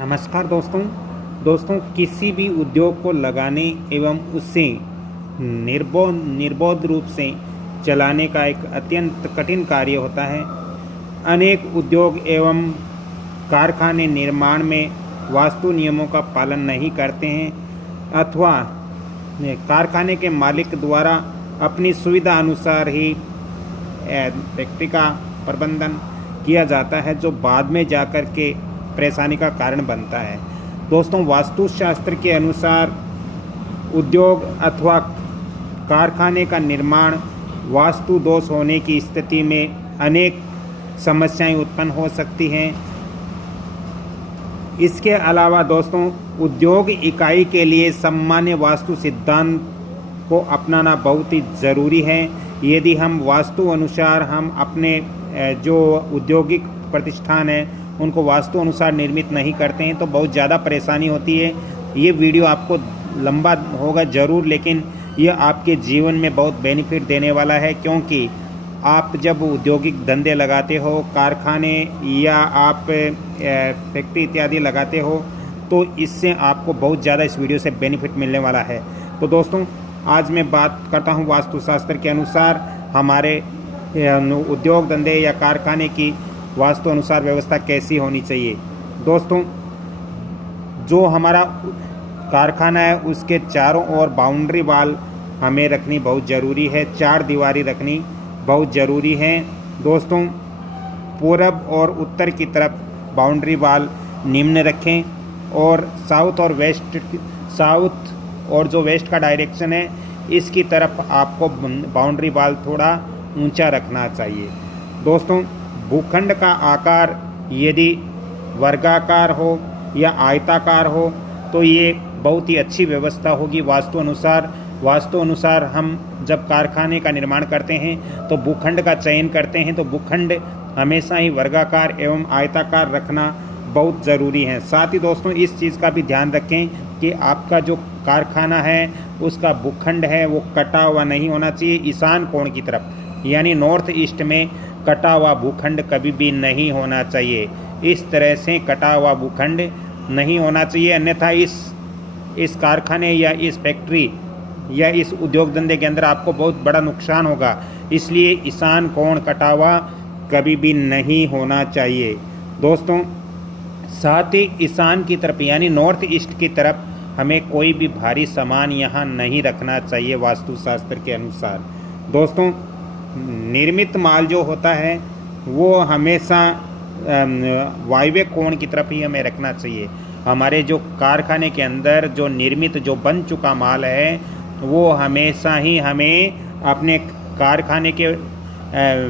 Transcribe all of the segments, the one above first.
नमस्कार दोस्तों किसी भी उद्योग को लगाने एवं उसे निर्बाध रूप से चलाने का एक अत्यंत कठिन कार्य होता है। अनेक उद्योग एवं कारखाने निर्माण में वास्तु नियमों का पालन नहीं करते हैं अथवा कारखाने के मालिक द्वारा अपनी सुविधा अनुसार ही फैक्ट्री का प्रबंधन किया जाता है, जो बाद में जाकर के परेशानी का कारण बनता है। दोस्तों, वास्तुशास्त्र के अनुसार उद्योग अथवा कारखाने का निर्माण वास्तु दोष होने की स्थिति में अनेक समस्याएं उत्पन्न हो सकती हैं। इसके अलावा दोस्तों, उद्योग इकाई के लिए सामान्य वास्तु सिद्धांत को अपनाना बहुत ही ज़रूरी है। यदि हम वास्तु अनुसार हम अपने जो औद्योगिक प्रतिष्ठान है उनको वास्तु अनुसार निर्मित नहीं करते हैं तो बहुत ज़्यादा परेशानी होती है। ये वीडियो आपको लंबा होगा ज़रूर, लेकिन यह आपके जीवन में बहुत बेनिफिट देने वाला है, क्योंकि आप जब औद्योगिक धंधे लगाते हो, कारखाने या आप फैक्ट्री इत्यादि लगाते हो, तो इससे आपको बहुत ज़्यादा इस वीडियो से बेनिफिट मिलने वाला है। तो दोस्तों, आज मैं बात करता हूँ वास्तुशास्त्र के अनुसार हमारे उद्योग धंधे या कारखाने की वास्तु अनुसार व्यवस्था कैसी होनी चाहिए। दोस्तों, जो हमारा कारखाना है उसके चारों ओर बाउंड्री वाल हमें रखनी बहुत ज़रूरी है, 4 दीवारी रखनी बहुत ज़रूरी है। दोस्तों, पूरब और उत्तर की तरफ बाउंड्री वाल निम्न रखें और साउथ और जो वेस्ट का डायरेक्शन है इसकी तरफ आपको बाउंड्री वाल थोड़ा ऊंचा रखना चाहिए। दोस्तों, भूखंड का आकार यदि वर्गाकार हो या आयताकार हो तो ये बहुत ही अच्छी व्यवस्था होगी वास्तु अनुसार। हम जब कारखाने का निर्माण करते हैं तो भूखंड का चयन करते हैं, तो भूखंड हमेशा ही वर्गाकार एवं आयताकार रखना बहुत ज़रूरी है। साथ ही दोस्तों, इस चीज़ का भी ध्यान रखें कि आपका जो कारखाना है उसका भूखंड है वो कटा हुआ नहीं होना चाहिए ईशान कोण की तरफ, यानी नॉर्थ ईस्ट में कटा हुआ भूखंड कभी भी नहीं होना चाहिए। इस तरह से कटा हुआ भूखंड नहीं होना चाहिए, अन्यथा इस कारखाने या इस फैक्ट्री या इस उद्योग धंधे के अंदर आपको बहुत बड़ा नुकसान होगा। इसलिए ईशान कोण कटा हुआ कभी भी नहीं होना चाहिए। दोस्तों, साथ ही ईशान की तरफ यानी नॉर्थ ईस्ट की तरफ हमें कोई भी भारी सामान यहाँ नहीं रखना चाहिए वास्तुशास्त्र के अनुसार। दोस्तों, निर्मित माल जो होता है वो हमेशा वायव्य कोण की तरफ ही हमें रखना चाहिए। हमारे जो कारखाने के अंदर जो निर्मित जो बन चुका माल है वो हमेशा ही हमें अपने कारखाने के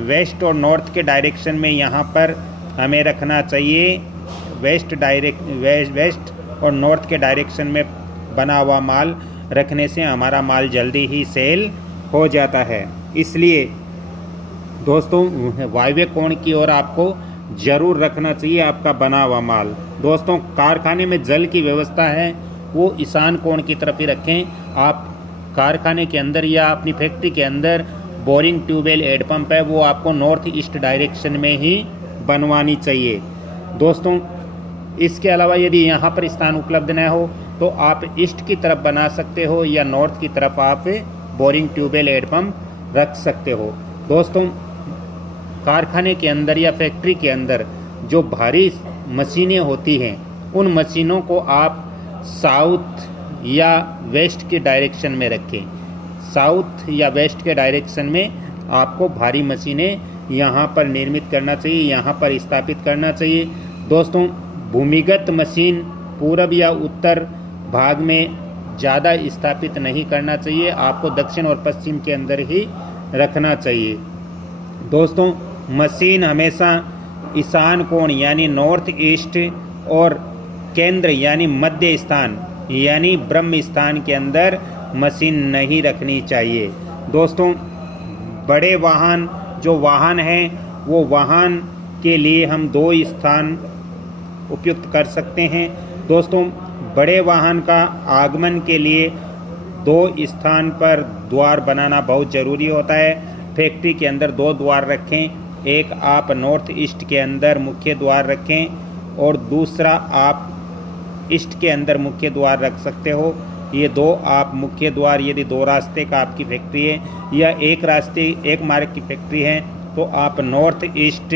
वेस्ट और नॉर्थ के डायरेक्शन में यहाँ पर हमें रखना चाहिए। वेस्ट और नॉर्थ के डायरेक्शन में बना हुआ माल रखने से हमारा माल जल्दी ही सेल हो जाता है। इसलिए दोस्तों, वायव्य कोण की ओर आपको ज़रूर रखना चाहिए आपका बना हुआ माल। दोस्तों, कारखाने में जल की व्यवस्था है वो ईशान कोण की तरफ ही रखें। आप कारखाने के अंदर या अपनी फैक्ट्री के अंदर बोरिंग ट्यूबवेल हैंडपंप है वो आपको नॉर्थ ईस्ट डायरेक्शन में ही बनवानी चाहिए। दोस्तों, इसके अलावा यदि यहाँ पर स्थान उपलब्ध न हो तो आप ईस्ट की तरफ बना सकते हो या नॉर्थ की तरफ आप बोरिंग ट्यूबवेल हैंडपंप रख सकते हो। दोस्तों, कारखाने के अंदर या फैक्ट्री के अंदर जो भारी मशीनें होती हैं उन मशीनों को आप साउथ या वेस्ट के डायरेक्शन में रखें। साउथ या वेस्ट के डायरेक्शन में आपको भारी मशीनें यहाँ पर निर्मित करना चाहिए, यहाँ पर स्थापित करना चाहिए। दोस्तों, भूमिगत मशीन पूरब या उत्तर भाग में ज़्यादा स्थापित नहीं करना चाहिए, आपको दक्षिण और पश्चिम के अंदर ही रखना चाहिए। दोस्तों, मशीन हमेशा ईशान कोण यानी नॉर्थ ईस्ट और केंद्र यानी मध्य स्थान यानी ब्रह्म स्थान के अंदर मशीन नहीं रखनी चाहिए। दोस्तों, बड़े जो वाहन हैं वो वाहन के लिए हम 2 स्थान उपयुक्त कर सकते हैं। दोस्तों, बड़े वाहन का आगमन के लिए 2 स्थान पर द्वार बनाना बहुत ज़रूरी होता है। फैक्ट्री के अंदर 2 द्वार रखें, एक आप नॉर्थ ईस्ट के अंदर मुख्य द्वार रखें और दूसरा आप ईस्ट के अंदर मुख्य द्वार रख सकते हो। ये 2 आप मुख्य द्वार, यदि 2 रास्ते का आपकी फैक्ट्री है या एक मार्ग की फैक्ट्री है तो आप नॉर्थ ईस्ट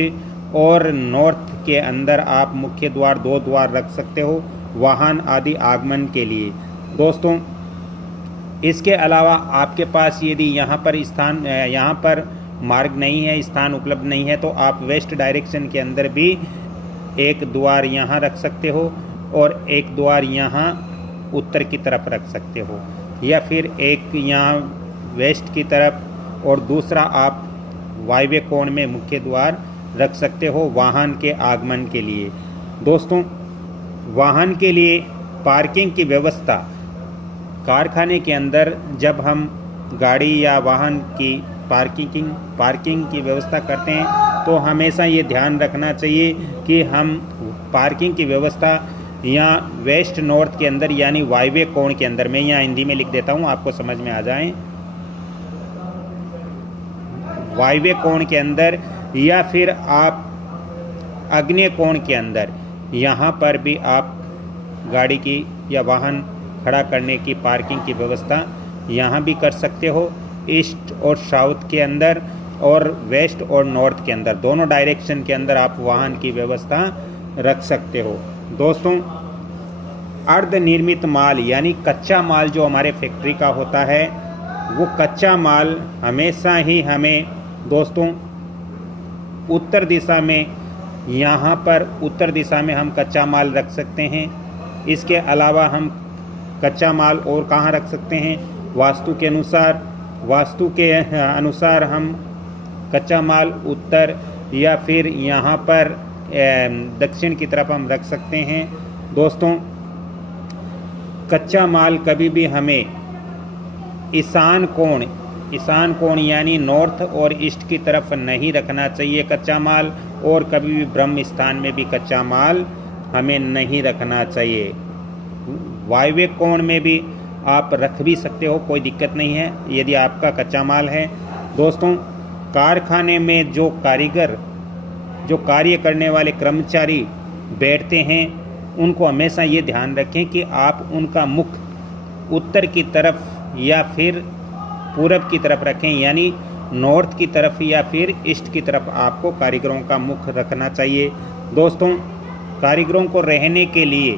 और नॉर्थ के अंदर आप मुख्य द्वार 2 द्वार रख सकते हो वाहन आदि आगमन के लिए। दोस्तों इसके अलावा आपके पास यदि यहाँ पर मार्ग नहीं है, स्थान उपलब्ध नहीं है, तो आप वेस्ट डायरेक्शन के अंदर भी एक द्वार यहाँ रख सकते हो और एक द्वार यहाँ उत्तर की तरफ रख सकते हो, या फिर एक यहाँ वेस्ट की तरफ और दूसरा आप वायव्य कोण में मुख्य द्वार रख सकते हो वाहन के आगमन के लिए। दोस्तों वाहन के लिए पार्किंग की व्यवस्था, कारखाने के अंदर जब हम गाड़ी या वाहन की पार्किंग की व्यवस्था करते हैं तो हमेशा ये ध्यान रखना चाहिए कि हम पार्किंग की व्यवस्था यहाँ वेस्ट नॉर्थ के अंदर यानी वायव्य कोण के अंदर, मैं यहाँ हिंदी में लिख देता हूँ आपको समझ में आ जाए, वायव्य कोण के अंदर या फिर आप आग्नेय कोण के अंदर, यहाँ पर भी आप गाड़ी की या वाहन खड़ा करने की पार्किंग की व्यवस्था यहाँ भी कर सकते हो। ईस्ट और साउथ के अंदर और वेस्ट और नॉर्थ के अंदर, दोनों डायरेक्शन के अंदर आप वाहन की व्यवस्था रख सकते हो। दोस्तों अर्धनिर्मित माल यानी कच्चा माल जो हमारे फैक्ट्री का होता है, वो कच्चा माल हमेशा ही हमें दोस्तों उत्तर दिशा में, यहाँ पर उत्तर दिशा में हम कच्चा माल रख सकते हैं। इसके अलावा हम कच्चा माल और कहाँ रख सकते हैं, वास्तु के अनुसार हम कच्चा माल उत्तर या फिर यहाँ पर दक्षिण की तरफ हम रख सकते हैं। दोस्तों कच्चा माल कभी भी हमें ईशान कोण यानी नॉर्थ और ईस्ट की तरफ नहीं रखना चाहिए कच्चा माल, और कभी भी ब्रह्म स्थान में भी कच्चा माल हमें नहीं रखना चाहिए। वायव्य कोण में भी आप रख भी सकते हो, कोई दिक्कत नहीं है यदि आपका कच्चा माल है। दोस्तों कारखाने में जो कार्य करने वाले कर्मचारी बैठते हैं उनको हमेशा ये ध्यान रखें कि आप उनका मुख उत्तर की तरफ या फिर पूरब की तरफ रखें, यानी नॉर्थ की तरफ या फिर ईस्ट की तरफ आपको कारीगरों का मुख रखना चाहिए। दोस्तों कारीगरों को रहने के लिए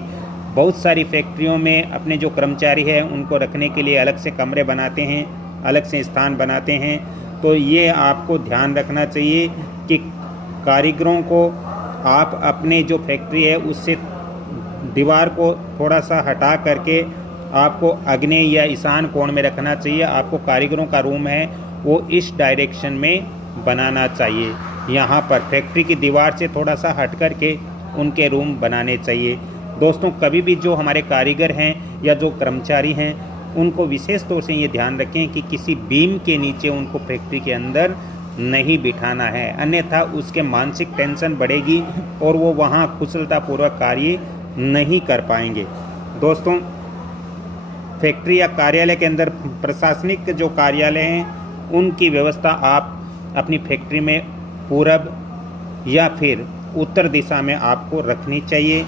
बहुत सारी फैक्ट्रियों में अपने जो कर्मचारी हैं उनको रखने के लिए अलग से कमरे बनाते हैं, अलग से स्थान बनाते हैं। तो ये आपको ध्यान रखना चाहिए कि कारीगरों को आप अपने जो फैक्ट्री है उससे दीवार को थोड़ा सा हटा करके आपको आग्नेय या ईशान कोण में रखना चाहिए। आपको कारीगरों का रूम है वो इस डायरेक्शन में बनाना चाहिए। यहाँ पर फैक्ट्री की दीवार से थोड़ा सा हट करके उनके रूम बनाने चाहिए। दोस्तों कभी भी जो हमारे कारीगर हैं या जो कर्मचारी हैं उनको विशेष तौर से ये ध्यान रखें कि किसी बीम के नीचे उनको फैक्ट्री के अंदर नहीं बिठाना है, अन्यथा उसके मानसिक टेंशन बढ़ेगी और वो वहाँ कुशलतापूर्वक कार्य नहीं कर पाएंगे। दोस्तों फैक्ट्री या कार्यालय के अंदर प्रशासनिक जो कार्यालय हैं उनकी व्यवस्था आप अपनी फैक्ट्री में पूरब या फिर उत्तर दिशा में आपको रखनी चाहिए।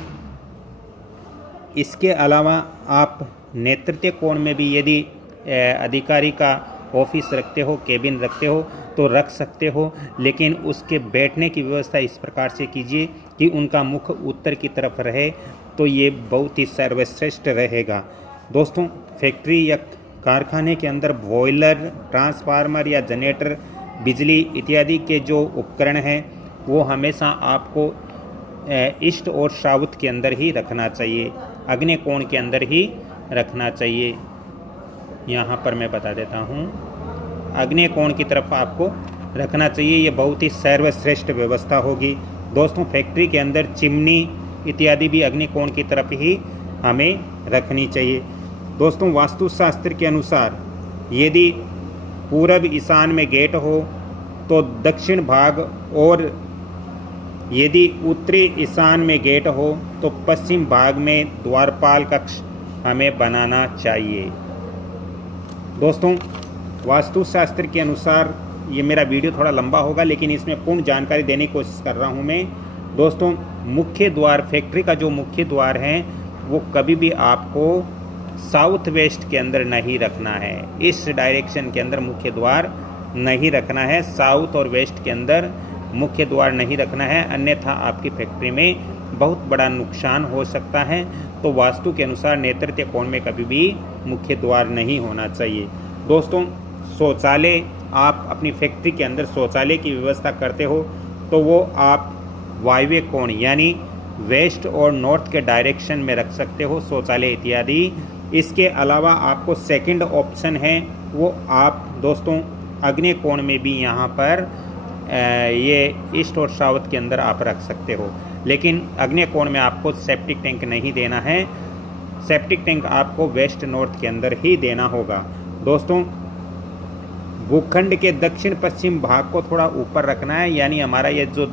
इसके अलावा आप नेतृत्व कोण में भी यदि अधिकारी का ऑफिस रखते हो, केबिन रखते हो तो रख सकते हो, लेकिन उसके बैठने की व्यवस्था इस प्रकार से कीजिए कि उनका मुख उत्तर की तरफ रहे, तो ये बहुत ही सर्वश्रेष्ठ रहेगा। दोस्तों फैक्ट्री या कारखाने के अंदर बॉयलर, ट्रांसफार्मर या जनरेटर, बिजली इत्यादि के जो उपकरण हैं वो हमेशा आपको ईस्ट और साउथ के अंदर ही रखना चाहिए, आग्नेय कोण के अंदर ही रखना चाहिए। यहाँ पर मैं बता देता हूँ, आग्नेय कोण की तरफ आपको रखना चाहिए। ये बहुत ही सर्वश्रेष्ठ व्यवस्था होगी। दोस्तों फैक्ट्री के अंदर चिमनी इत्यादि भी आग्नेय कोण की तरफ ही हमें रखनी चाहिए। दोस्तों वास्तुशास्त्र के अनुसार यदि पूरब ईशान में गेट हो तो दक्षिण भाग, और यदि उत्तरी ईशान में गेट हो तो पश्चिम भाग में द्वारपाल कक्ष हमें बनाना चाहिए। दोस्तों वास्तुशास्त्र के अनुसार ये मेरा वीडियो थोड़ा लंबा होगा, लेकिन इसमें पूर्ण जानकारी देने की कोशिश कर रहा हूँ मैं। दोस्तों मुख्य द्वार, फैक्ट्री का जो मुख्य द्वार है वो कभी भी आपको साउथ वेस्ट के अंदर नहीं रखना है। इस डायरेक्शन के अंदर मुख्य द्वार नहीं रखना है, साउथ और वेस्ट के अंदर मुख्य द्वार नहीं रखना है, अन्यथा आपकी फैक्ट्री में बहुत बड़ा नुकसान हो सकता है। तो वास्तु के अनुसार नेतृत्व कोण में कभी भी मुख्य द्वार नहीं होना चाहिए। दोस्तों, शौचालय, आप अपनी फैक्ट्री के अंदर शौचालय की व्यवस्था करते हो तो वो आप वायव्य कोण यानी वेस्ट और नॉर्थ के डायरेक्शन में रख सकते हो शौचालय इत्यादि। इसके अलावा आपको सेकंड ऑप्शन है वो आप दोस्तों आग्नेय कोण में भी यहाँ पर ये ईस्ट और साउथ के अंदर आप रख सकते हो, लेकिन आग्नेय कोण में आपको सेप्टिक टैंक नहीं देना है। सेप्टिक टैंक आपको वेस्ट नॉर्थ के अंदर ही देना होगा। दोस्तों, भूखंड के दक्षिण पश्चिम भाग को थोड़ा ऊपर रखना है, यानी हमारा ये जो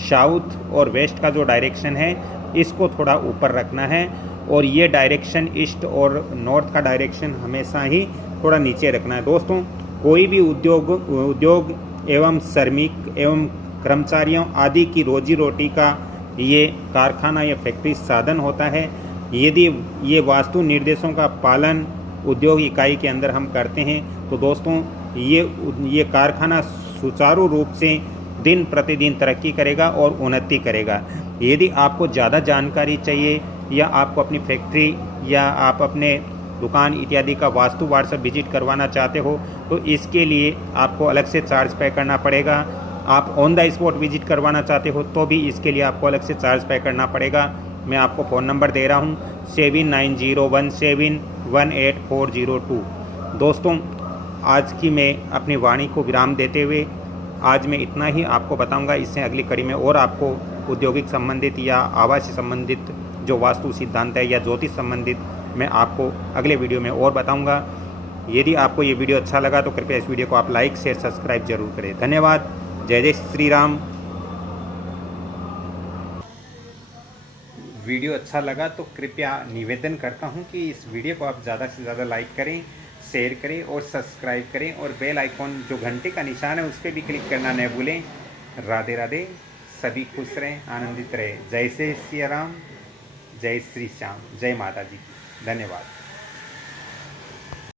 साउथ और वेस्ट का जो डायरेक्शन है इसको थोड़ा ऊपर रखना है, और ये डायरेक्शन ईस्ट और नॉर्थ का डायरेक्शन हमेशा ही थोड़ा नीचे रखना है। दोस्तों, कोई भी उद्योग एवं श्रमिक एवं कर्मचारियों आदि की रोजी रोटी का ये कारखाना या फैक्ट्री साधन होता है। यदि ये वास्तु निर्देशों का पालन उद्योग इकाई के अंदर हम करते हैं तो दोस्तों ये कारखाना सुचारू रूप से दिन प्रतिदिन तरक्की करेगा और उन्नति करेगा। यदि आपको ज़्यादा जानकारी चाहिए या आपको अपनी फैक्ट्री या आप अपने दुकान इत्यादि का वास्तु व्हाट्सएप विजिट करवाना चाहते हो तो इसके लिए आपको अलग से चार्ज पे करना पड़ेगा। आप ऑन द स्पॉट विजिट करवाना चाहते हो तो भी इसके लिए आपको अलग से चार्ज पे करना पड़ेगा। मैं आपको फ़ोन नंबर दे रहा हूँ 7901718402। दोस्तों, आज की मैं अपनी वाणी को विराम देते हुए आज मैं इतना ही आपको बताऊंगा। इससे अगली कड़ी में और आपको औद्योगिक संबंधित या आवास से संबंधित जो वास्तु सिद्धांत है या ज्योतिष संबंधित मैं आपको अगले वीडियो में और बताऊंगा। यदि आपको ये वीडियो अच्छा लगा तो कृपया इस वीडियो को आप लाइक शेयर सब्सक्राइब जरूर करें। धन्यवाद। जय जय श्री राम। वीडियो अच्छा लगा तो कृपया निवेदन करता हूँ कि इस वीडियो को आप ज़्यादा से ज़्यादा लाइक करें, शेयर करें और सब्सक्राइब करें, और बेल आइकॉन जो घंटे का निशान है उस पर भी क्लिक करना न भूलें। राधे राधे। सभी खुश रहें, आनंदित रहें। जय से सिया राम, जय श्री श्याम, जय माता जी की। धन्यवाद।